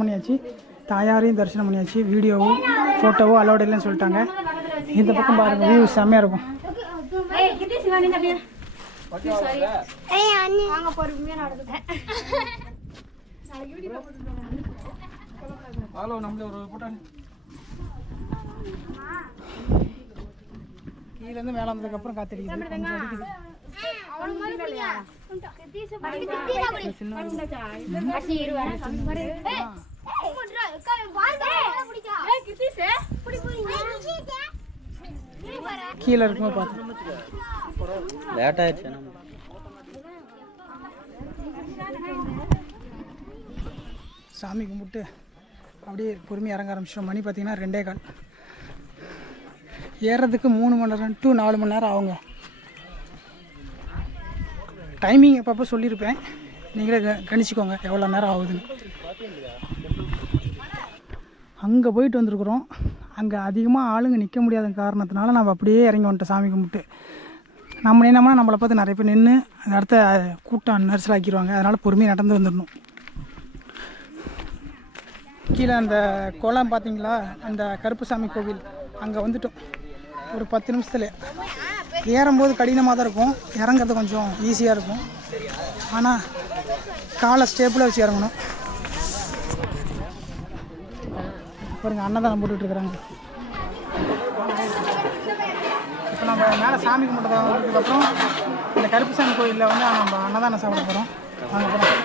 பண்ணியாச்சு, தாயாரையும் தரிசனம் பண்ணியாச்சு. வீடியோவும் ஃபோட்டோவும் அலோடு இல்லைன்னு சொல்லிட்டாங்க. இந்த பக்கம் பாருங்கள், வியூ செம்மையாக இருக்கும். கீழேருந்து மேலே வந்ததுக்கப்புறம் காத்திருக்குது, கொஞ்சம் அடிக்குது. கீழே இருக்கும்போது பார்த்தேன், லேட் ஆயிடுச்சு. சாமி கும்பிட்டு அப்படியே பொறுமையாக இறங்க ஆரம்பிச்சிடும். மணி பார்த்தீங்கன்னா 2:15. ஏறுறதுக்கு 3 மணி நேரம் to 4 மணி நேரம் ஆகுங்க. டைமிங் எப்பப்போ சொல்லியிருப்பேன், நீங்களே கணிச்சிக்கோங்க எவ்வளோ நேரம் ஆகுதுன்னு. அங்கே போயிட்டு வந்திருக்குறோம். அங்கே அதிகமாக ஆளுங்க நிற்க முடியாத காரணத்தினால நம்ம அப்படியே இறங்கி வந்துட்டோம் சாமி கும்பிட்டு. நம்ம என்னம்னா நம்மளை பார்த்து நிறைய பேர் நின்று அந்த இடத்த கூட்டம் நெரிசலாக்கிடுவாங்க. அதனால் பொறுமையாக நடந்து வந்துடணும். கீழே அந்த குளம் பார்த்தீங்களா, அந்த கருப்புசாமி கோவில், அங்கே வந்துட்டோம். ஒரு 10 நிமிஷத்துல ஏறும்போது கடினமாக தான் இருக்கும், இறங்குறது கொஞ்சம் ஈஸியாக இருக்கும். ஆனால் காலை ஸ்டேப்பில் வச்சு இறங்கணும். பாருங்க, அன்னதானம் போட்டுட்ருக்குறாங்க. இப்போ நம்ம மேலே சாமி கும்பிட்டதுக்கப்புறம் இந்த கருப்புசாமி கோயிலில் வந்து நம்ம அன்னதானம் சாப்பிட போகிறோம். வாங்க போகிறோம்.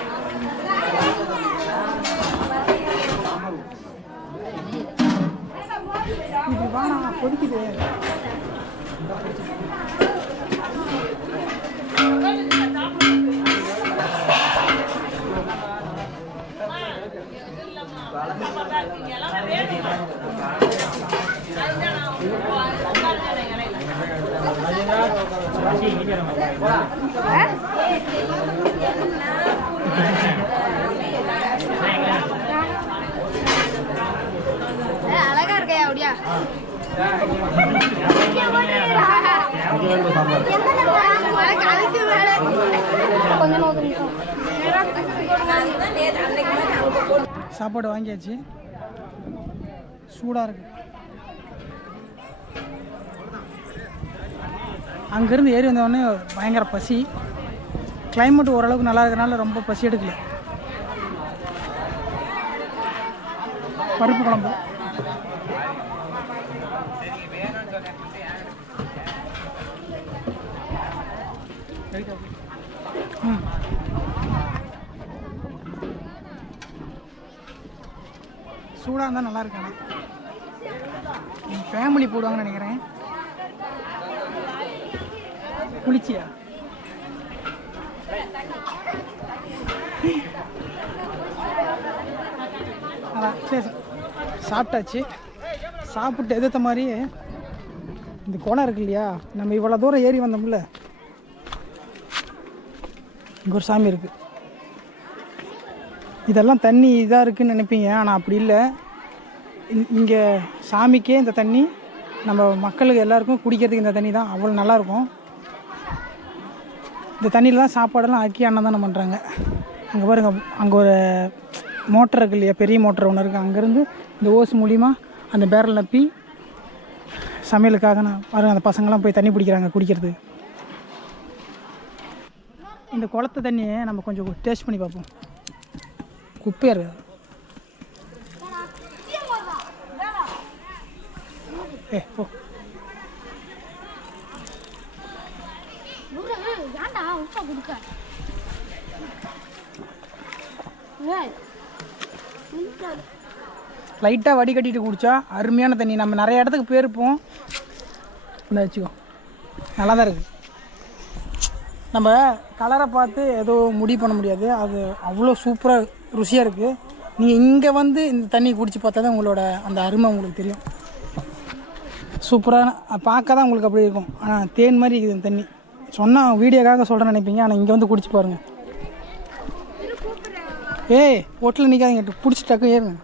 இது வானா கொதிக்குது. அழகா இருக்கையா அப்படியா? சாப்பாடு வாங்கியாச்சு, சூடாக இருக்கு. அங்கேருந்து ஏறி வந்தோடனே பயங்கர பசி. கிளைமேட் ஓரளவுக்கு நல்லா இருக்கிறனால ரொம்ப பசி எடுக்கல. பருப்பு குழம்பு, சூடாக இருந்தால் நல்லா இருக்காங்க. ஃபேமிலி போடுவாங்கன்னு நினைக்கிறேன். குளிச்சியா? அதான் சரி, சாப்பிட்டாச்சு. சாப்பிட்டு எதிர்த்த மாதிரி இந்த குளம் இருக்கு இல்லையா, நம்ம இவ்வளோ தூரம் ஏறி வந்தோம்ல, இங்கே ஒரு சாமி இருக்குது. இதெல்லாம் தண்ணி இதாக இருக்குதுன்னு நினைப்பீங்க, ஆனால் அப்படி இல்லை. இங்கே சாமிக்கே இந்த தண்ணி, நம்ம மக்களுக்கு எல்லாருக்கும் குடிக்கிறதுக்கு இந்த தண்ணி தான். அவ்வளோ நல்லாயிருக்கும். இந்த தண்ணியில் தான் சாப்பாடெல்லாம் ஆக்கி அன்னதானம் பண்ணுறாங்க. அங்கே பாருங்கள், அங்கே ஒரு மோட்டர் இருக்கு இல்லையா, பெரிய மோட்டர் ஒன்று இருக்குது. அங்கேருந்து இந்த ஓஸ் மூலிமா அந்த பேரல் நப்பி சமையலுக்காக பாருங்கள் அந்த பசங்கள்லாம் போய் தண்ணி பிடிக்கிறாங்க குடிக்கிறது. இந்த குளத்து தண்ணியை நம்ம கொஞ்சம் டேஸ்ட் பண்ணி பார்ப்போம். குப்பையாக இருக்குது. ஓ ஏன்டா உப்பா கொடுக்க? லைட்டாக வடிகட்டிட்டு குடித்தா அருமையான தண்ணி. நம்ம நிறைய இடத்துக்கு போயிருப்போம். இந்த வச்சுக்கோ, நல்லா தான் இருக்குது. நம்ம கலரை பார்த்து ஏதோ முடிவு பண்ண முடியாது, அது அவ்வளோ சூப்பராக ருசியாக இருக்குது. நீங்கள் இங்கே வந்து இந்த தண்ணி குடித்து பார்த்தா தான் உங்களோட அந்த அருமை உங்களுக்கு தெரியும். சூப்பராக பார்க்க தான் உங்களுக்கு அப்படி இருக்கும். ஆனால் தேன் மாதிரி இருக்குது இந்த தண்ணி. சொன்னால் வீடியோக்காக சொல்கிறேன்னு நினைப்பீங்க, ஆனால் இங்கே வந்து குடிச்சு பாருங்கள். ஏய், ஹோட்டலில் நிற்காதீங்க, பிடிச்சி டக்கு ஏறுங்க.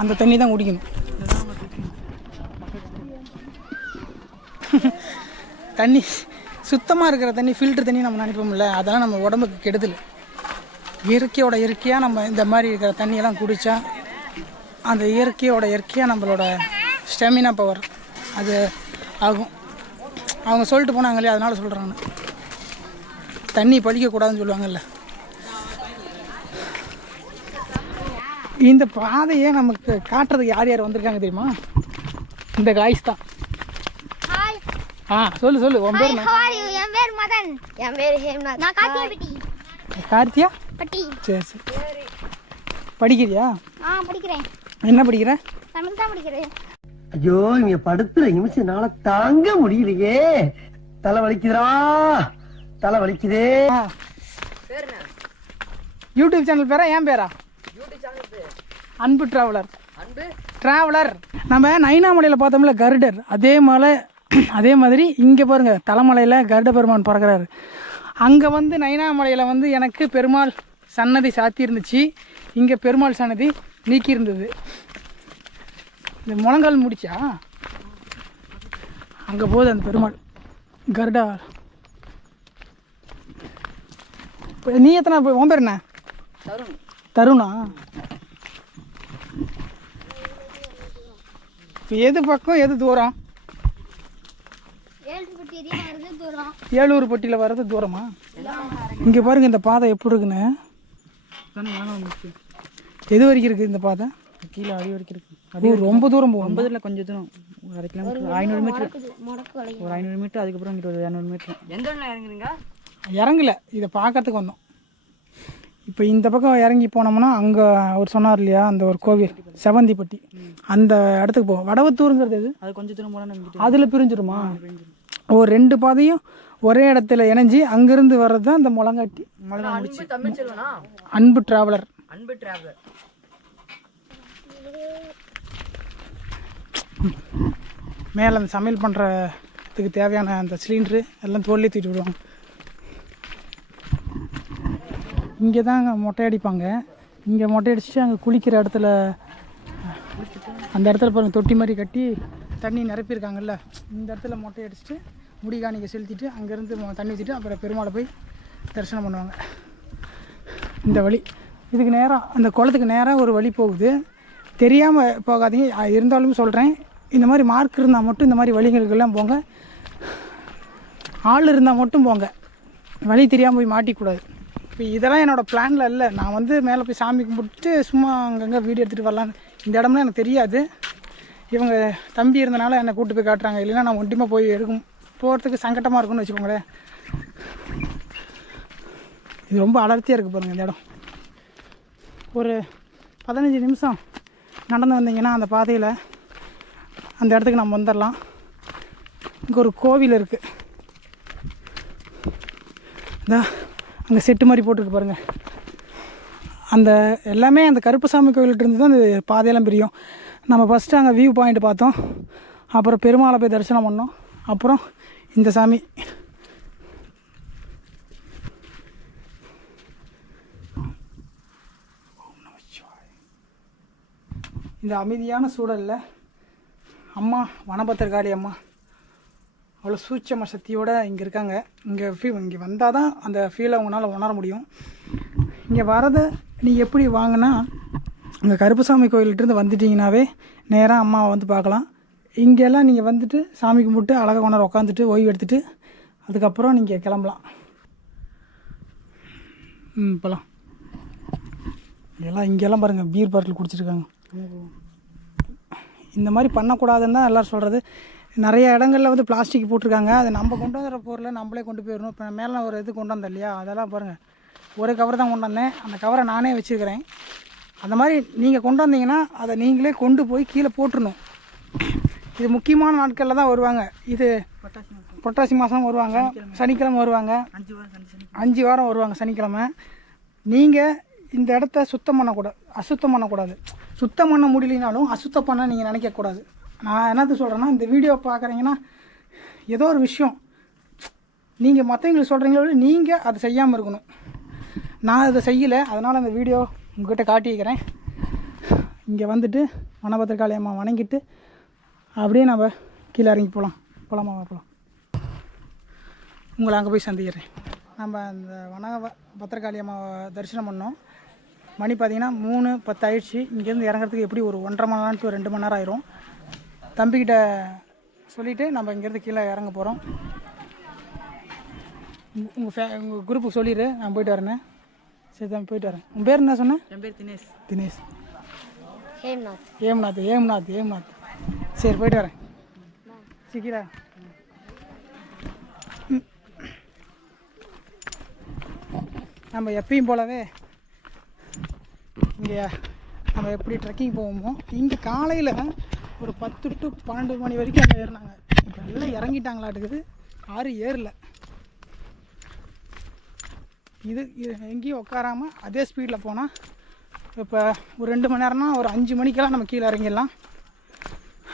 அந்த தண்ணி தான் குடிக்கணும். தண்ணி சுத்தமாக இருக்கிற தண்ணி ஃபில்டர் தண்ணி நம்ம நினைப்போம்ல, அதெல்லாம் நம்ம உடம்புக்கு கெடுதல். இயற்கையாக நம்ம இந்த மாதிரி இருக்கிற தண்ணியெல்லாம் குடித்தா அந்த இயற்கையாக நம்மளோட ஸ்டெமினா பவர் அது ஆகும். அவங்க சொல்லிட்டு போனாங்களே, அதனால் சொல்கிறாங்க தண்ணி பழிக்கக்கூடாதுன்னு சொல்லுவாங்கல்ல. இந்த பாதையை நமக்கு காட்டுறதுக்கு யார் யார் வந்திருக்காங்க தெரியுமா? இந்த காய்ஸ் தான். சொல்லு உன் பேர் என்ன? என் பேர் மதன். என் பேர் ஹேம்நாத். நான் கார்த்தியா பட்டி. கார்த்தியா பட்டி. சரி. படிக்கிறியா? படிக்கிறேன். என்ன படிக்கிற? தமிழ் தான் படிக்கிறேன். ஐயோ, இங்க படுத்துற நிமிஷம்னால தாங்க முடியலையே. தலை வலிக்குதுடா, தலை வலிக்குதே. யூடியூப் சேனல் பேரா? என் பேரா? அன்பு டிராவலர். நம்ம நைனாமலையில் பார்த்தோம்ல கருடர், அதே மாதிரி இங்கே பாருங்க தலைமலையில் கருட பெருமான் பறக்கிறாரு. அங்கே வந்து நைனாமலையில் வந்து எனக்கு பெருமாள் சன்னதி சாத்தி இருந்துச்சு, இங்கே பெருமாள் சன்னதி நீக்கி இருந்தது. இந்த முழங்கால் முடிச்சா அங்கே போகுது அந்த பெருமாள் கருடா. நீ எத்தனை? உன் பேர் என்ன? தருணா. எது பக்கம் எது தூரம்? ஏலூர் பட்டியில் வர்றது தூரமா? இங்கே பாருங்க இந்த பாதை எப்படி இருக்குன்னு. எது வரைக்கும் இருக்குது இந்த பாதை? கீழே அடி வரைக்கும் இருக்கு. அது ரொம்ப தூரம் போகும். 50 கொஞ்சம் தூரம், ஒரு 1/2 கிலோமீட்டர், 500 மீட்டர், ஒரு 500 மீட்டர், அதுக்கப்புறம் இங்கிட்ட ஒரு 200 மீட்டர். எந்த இடத்துல இறங்குறீங்க? இறங்கல, இதை பார்க்கறதுக்கு வந்தோம். இப்போ இந்த பக்கம் இறங்கி போனோம்னா அங்கே அவர் சொன்னார் இல்லையா, அந்த ஒரு கோவில் செவந்திப்பட்டி, அந்த இடத்துக்கு போவோம். வடவத்தூருங்கிறது எது? அது கொஞ்சம் தூரம் போனால் அதில் பிரிஞ்சிருமா? ஒரு 2 பாதையும் ஒரே இடத்துல இணைஞ்சி அங்கேருந்து வர்றது தான் அந்த முழங்காட்டி. அன்பு டிராவலர். மேலே அந்த சமையல் பண்ணுறதுக்கு தேவையான அந்த சிலிண்ட்ரு எல்லாம் தோல்லே தூக்கி விடுவாங்க. இங்கே தான் மொட்டை அடிப்பாங்க. இங்கே மொட்டை அடிச்சுட்டு அங்கே குளிக்கிற இடத்துல, அந்த இடத்துல பாருங்கள் தொட்டி மாதிரி கட்டி தண்ணி நிரப்பியிருக்காங்கல்ல, இந்த இடத்துல மொட்டை அடிச்சுட்டு முடிகாணிக்க செலுத்திட்டு அங்கேருந்து தண்ணி ஊற்றிட்டு அப்புறம் பெருமாளை போய் தரிசனம் பண்ணுவாங்க. இந்த வழி இதுக்கு நேராக, அந்த குளத்துக்கு நேராக ஒரு வழி போகுது. தெரியாமல் போகாதீங்க, இருந்தாலும் சொல்கிறேன். இந்த மாதிரி மார்க் இருந்தால் மட்டும் இந்த மாதிரி வழிகளுக்கெல்லாம் போங்க. ஆள் இருந்தால் மட்டும் போங்க, வழி தெரியாமல் போய் மாட்டிக்கூடாது. இப்போ இதெல்லாம் என்னோடய பிளானில் இல்லை. நான் வந்து மேலே போய் சாமி கும்பிட்டு சும்மா அங்கங்கே வீடியோ எடுத்துகிட்டு வரலான்னு. இந்த இடம்லாம் எனக்கு தெரியாது. இவங்க தம்பி இருந்தனால என்னை கூப்பிட்டு போய் காட்டுறாங்க. இல்லைன்னா நான் ஒண்டிமா போய் போகிறதுக்கு சங்கட்டமாக இருக்கும்னு வச்சுக்கோங்களேன். இது ரொம்ப அடர்த்தியாக இருக்குது பாருங்கள் இந்த இடம். ஒரு 15 நிமிஷம் நடந்து வந்தீங்கன்னா அந்த பாதையில் அந்த இடத்துக்கு நம்ம வந்துடலாம். இங்கே ஒரு கோவில் இருக்குது, அதான் அங்கே செட்டு மாதிரி போட்டுருக்கு பாருங்கள். அந்த எல்லாமே அந்த கருப்பசாமி கோவில்கிட்ட இருந்து தான் அந்த பாதையெல்லாம் பிரியும். நம்ம ஃபஸ்ட்டு அங்கே வியூ பாயிண்ட் பார்த்தோம், அப்புறம் பெருமாளை போய் தரிசனம் பண்ணோம், அப்புறம் இந்த சாமி. இந்த அமைதியான சூழலில் அம்மா வனபத்திரகாளி அம்மா அவ்வளோ சூட்சம சக்தியோடு இங்கே இருக்காங்க. இங்கே வந்தால் தான் அந்த ஃபீலை அவங்களால உணர முடியும். இங்கே வரதை நீ எப்படி வாங்கினா, இங்கே கருப்பசாமி கோயில்கிட்டருந்து வந்துட்டிங்கனாவே நேராக அம்மாவை வந்து பார்க்கலாம். இங்கெல்லாம் நீங்கள் வந்துட்டு சாமி கும்பிட்டு அழகாக கொண்டாட உட்காந்துட்டு ஓய்வு எடுத்துகிட்டு அதுக்கப்புறம் நீங்கள் கிளம்பலாம். இப்போலாம் இங்கெல்லாம் பாருங்கள் பீர் பாட்டில் குடிச்சிருக்காங்க. இந்த மாதிரி பண்ணக்கூடாதுன்னு தான் எல்லோரும் சொல்கிறது. நிறைய இடங்களில் வந்து பிளாஸ்டிக் போட்டிருக்காங்க. அது நம்ம கொண்டு வந்துடுற பொருளை நம்மளே கொண்டு போயிடணும். இப்போ மேலே ஒரு இது கொண்டு வந்தேன் இல்லையா, அதெல்லாம் பாருங்கள் ஒரு கவர் தான் கொண்டு வந்தேன். அந்த கவரை நானே வச்சுருக்கிறேன். அந்த மாதிரி நீங்கள் கொண்டு வந்தீங்கன்னா அதை நீங்களே கொண்டு போய் கீழே போட்டுருணும். இது முக்கியமான நாட்களில் தான் வருவாங்க. இது புரட்டாசி மாதம் வருவாங்க, சனிக்கிழமை வருவாங்க, 5 வாரம் வருவாங்க சனிக்கிழமை. நீங்கள் இந்த இடத்த சுத்தம் பண்ணக்கூடாது, அசுத்தம் பண்ணக்கூடாது. சுத்தம் பண்ண முடியலனாலும் அசுத்தம் பண்ண நீங்கள் நினைக்கக்கூடாது. நான் என்னது சொல்கிறேன்னா, இந்த வீடியோ பார்க்குறீங்கன்னா ஏதோ ஒரு விஷயம் நீங்கள் மற்றவங்களுக்கு சொல்கிறீங்களோ நீங்கள் அதை செய்யாமல் இருக்கணும். நான் அதை செய்யலை, அதனால் அந்த வீடியோ உங்கள்கிட்ட காட்டி வைக்கிறேன். இங்கே வந்துட்டு வனபத்திரகாளி அம்மா வணங்கிட்டு அப்படியே நம்ம கீழே இறங்கி போகலாம். உங்களை அங்கே போய் சந்திக்கிறேன். நம்ம அந்த பத்திரகாளி அம்மாவை தரிசனம் பண்ணோம். மணி பார்த்திங்கன்னா 3:10 ஆயிடுச்சு. இங்கேருந்து இறங்குறதுக்கு எப்படி ஒரு 1.5 மணி நேரம் to 2 மணி நேரம் ஆயிரும். தம்பிக்கிட்ட சொல்லிவிட்டு நம்ம இங்கேருந்து கீழே இறங்க போகிறோம். உங்கள் குரூப்புக்கு சொல்லிடு, நான் போயிட்டு வரேண்ணே. சரி தம்பி, போயிட்டு வரேன். உன் பேர் என்ன சொன்னேன்? என் பேர் தினேஷ். தினேஷ். ஹேம்நாத். ஏம்நாத். சரி, போயிட்டு வரேன். சீக்கிரம். நம்ம எப்பயும் போலவே இங்கே நம்ம எப்படி ட்ரெக்கிங் போவோமோ, இங்கே காலையில் ஒரு 10 to 12 மணி வரைக்கும் அங்கே ஏறினாங்க. இப்போ எல்லாம் இறங்கிட்டாங்களாட்டுக்குது, யாரும் ஏறல. இது எங்கேயும் உட்காராமல் அதே ஸ்பீடில் போனால் இப்போ ஒரு 2 மணி நேரம்னா ஒரு 5 மணிக்கெல்லாம் நம்ம கீழே இறங்கிடலாம்.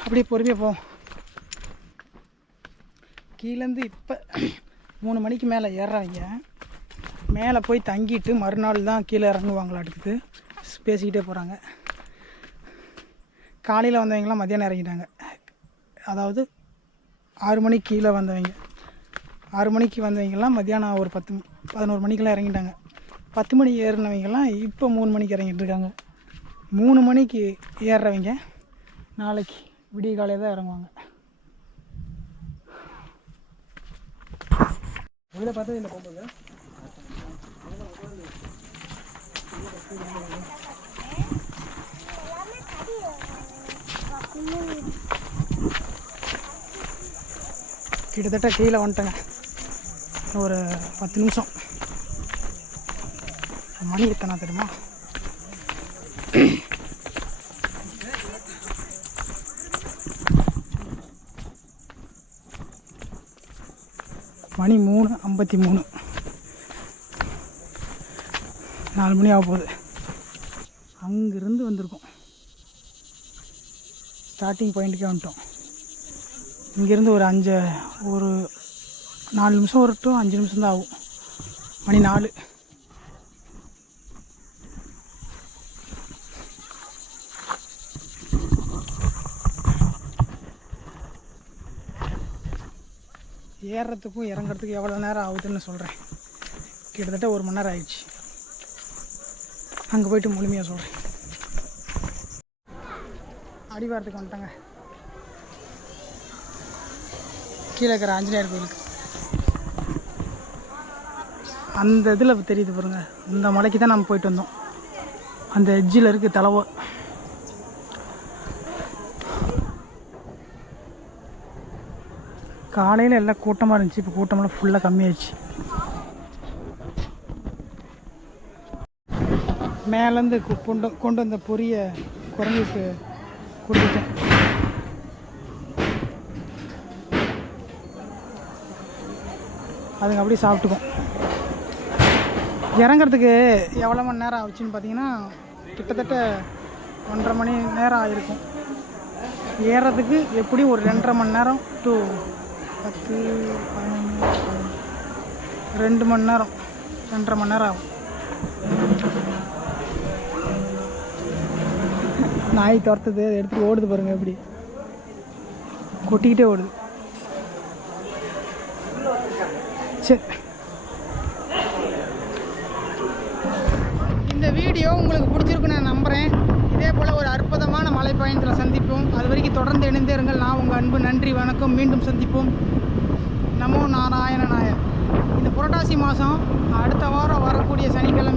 அப்படியே பொறுமையாக போவோம். கீழேருந்து இப்போ 3 மணிக்கு மேலே ஏறுறவங்க மேலே போய் தங்கிட்டு மறுநாள் தான் கீழே இறங்குவாங்களாட்டுக்குது. பேசிக்கிட்டே போகிறாங்க. காலையில் வந்தவங்களாம் மத்தியானம் இறங்கிட்டாங்க. அதாவது 6 மணிக்கு கீழே வந்தவங்க, 6 மணிக்கு வந்தவங்கெல்லாம் மத்தியானம் ஒரு 10-11 மணிக்கெல்லாம் இறங்கிட்டாங்க. 10 மணி ஏறினவங்கெல்லாம் இப்போ 3 மணிக்கு இறங்கிட்டு இருக்காங்க. 3 மணிக்கு ஏறுறவங்க நாளைக்கு விடிய காலையில் தான் இறங்குவாங்க. இதில் பார்த்தது இல்லை போகும்போது கிட்டத்தட்ட கீழே வந்துட்டேங்க. ஒரு 10 நிமிஷம். மணி எத்தனை தெரியுமா? மணி 3:53. 4 மணி ஆக போகுது. அங்கேருந்து வந்திருக்கோம். ஸ்டார்டிங் பாயிண்ட்டுக்கே வந்துட்டோம். இங்கேருந்து ஒரு 4 நிமிஷம் ஒரு to 5 நிமிஷம் தான் ஆகும். மணி 4. ஏறுறதுக்கும் இறங்குறதுக்கும் எவ்வளோ நேரம் ஆகுதுன்னு சொல்கிறேன். கிட்டத்தட்ட 1 மணி நேரம் ஆயிடுச்சு. அங்கே போய்ட்டு முழுமையாக சொல்கிறேன். அடிவாரத்துக்கு வந்துட்டாங்க. கீழே இருக்கிற ஆஞ்சநேயர் கோயிலுக்கு அந்த இதில் தெரியுது பாருங்க. அந்த மலைக்கு தான் நம்ம போயிட்டு வந்தோம். அந்த எட்ஜில் இருக்குது தலைவோ. காலையில் எல்லாம் கூட்டமாக இருந்துச்சு. இப்போ கூட்டமெல்லாம் ஃபுல்லாக கம்மியாயிடுச்சு. மேலேருந்து கொண்டு வந்த பொரிய குரங்குக்கு கொடுத்துட்டேன். அதுங்க அப்படியே சாப்பிட்டுக்கும். இறங்கிறதுக்கு எவ்வளோ மணி நேரம் ஆச்சுன்னு பார்த்தீங்கன்னா கிட்டத்தட்ட 1.5 மணி நேரம் ஆகிருக்கும். ஏறுறதுக்கு எப்படியும் ஒரு 2.5 மணி நேரம் to 10, 11, 2 மணி நேரம், 2.5 மணி நேரம் ஆகும். நாய் துரத்துது, எடுத்துகிட்டு ஓடுது பாருங்கள், எப்படி கொட்டிக்கிட்டே ஓடுது. சரி, இந்த வீடியோ உங்களுக்கு பிடிச்சிருக்குன்னு நான் நம்புகிறேன். இதே போல் ஒரு அற்புதமான மலை பயணத்தில் சந்திப்போம். அது வரைக்கும் தொடர்ந்து இணைந்தே இருங்கள். நான் உங்கள் அன்பு. நன்றி, வணக்கம். மீண்டும் சந்திப்போம். நமோ நாராயண நாயர். இந்த புரட்டாசி மாதம் அடுத்த வாரம் வரக்கூடிய சனிக்கிழமை